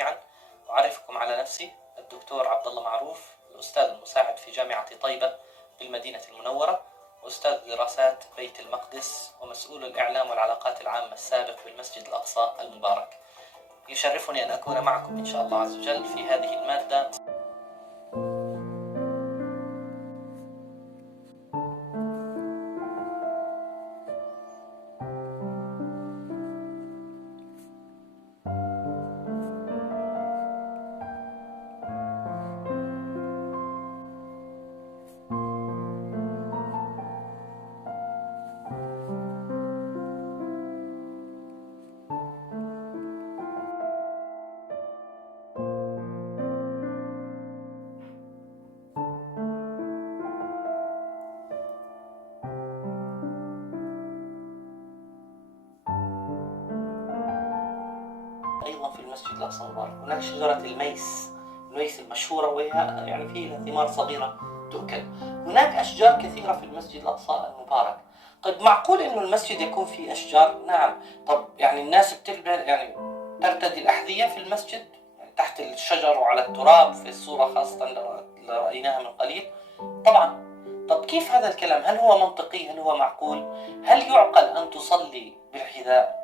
جميعا. أعرفكم على نفسي، الدكتور عبد الله معروف، الأستاذ المساعد في جامعة طيبة بالمدينة المنورة، وأستاذ دراسات بيت المقدس، ومسؤول الإعلام والعلاقات العامة السابق بالمسجد الأقصى المبارك. يشرفني أن أكون معكم إن شاء الله عز وجل في هذه المادة. أيضا في المسجد الأقصى المبارك هناك شجرة الميس المشهورة، وهي يعني فيها ثمار صغيرة تؤكل. هناك أشجار كثيرة في المسجد الأقصى المبارك. طيب معقول إنه المسجد يكون فيه أشجار؟ نعم. طب يعني الناس ترتدي الأحذية في المسجد يعني تحت الشجر وعلى التراب في الصورة، خاصة اللي رأيناها من قليل؟ طبعا. طب كيف هذا الكلام؟ هل هو منطقي؟ هل هو معقول؟ هل يعقل أن تصلي بالحذاء